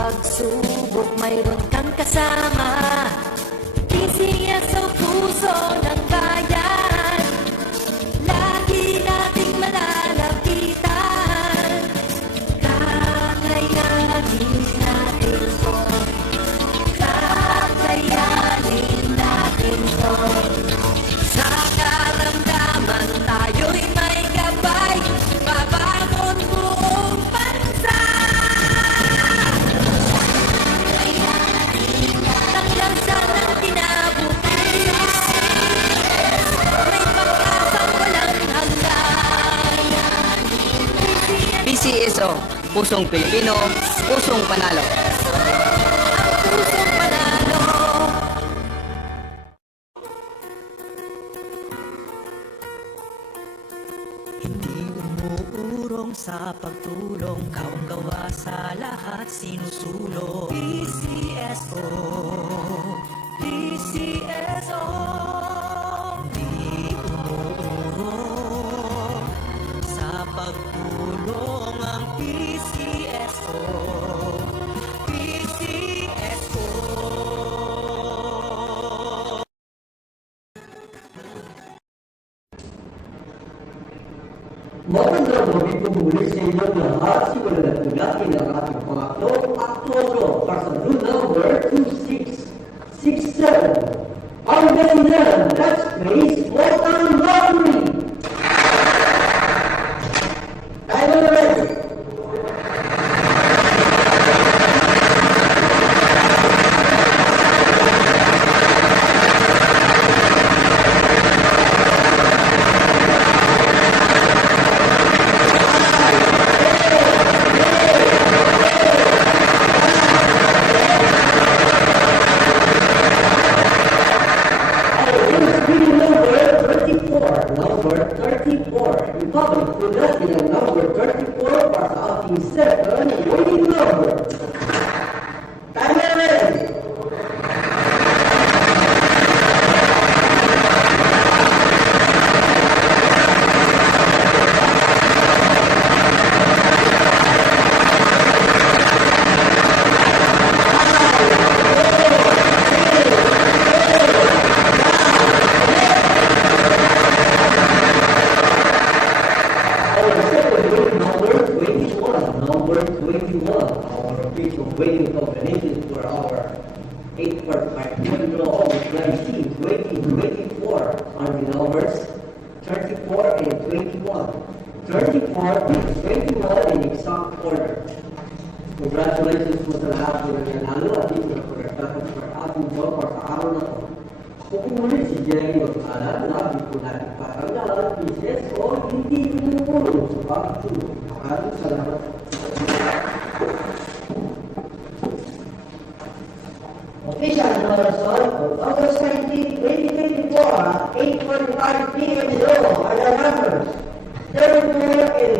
pagsubok mayroon kang kasama. PCS sa puso ng bayan, lagi nating malalapitan. Kakayanin natin to, kakayanin natin to. Sa karamdaman tayo'y may gabay, babangon buong bansa. Tanglansan ng kinabukasan, may pag-asang walang hanggan. PCSO, Pusong Pilipino, Pusong Panalo. Ang pusong panalo. Hindi umuurong sa pagtulong, kawang gawa sa lahat sinusulong. PCSO, PCSO. Hindi umuurong sa pagtulong ang PCSO, PCSO. Magandang gabi po muli sa inyong lahat. Simulan po natin ang ating pangatlong aktualo para sa rule number 2667. Pangasinan, let's face Walton Lottery! Tayo na ready! Republic would not be the number 34 para sa ating second winning number. Time na ready! Our official weighting combinations for our 8 part 19, 20, 24 are the numbers 34 and 21. 34 and 21 in exact order. Congratulations po sa lahat ng nanalo at dito na pagkakataon sa ating buwan para sa araw na ito. Kung muli si Jerry Magsalan, labi po natin patanggal, business o hindi tumulong sa pagtulong. Maraming salamat. Official numbers for August 19, 2024 at 8:45 p.m. are the numbers 34 and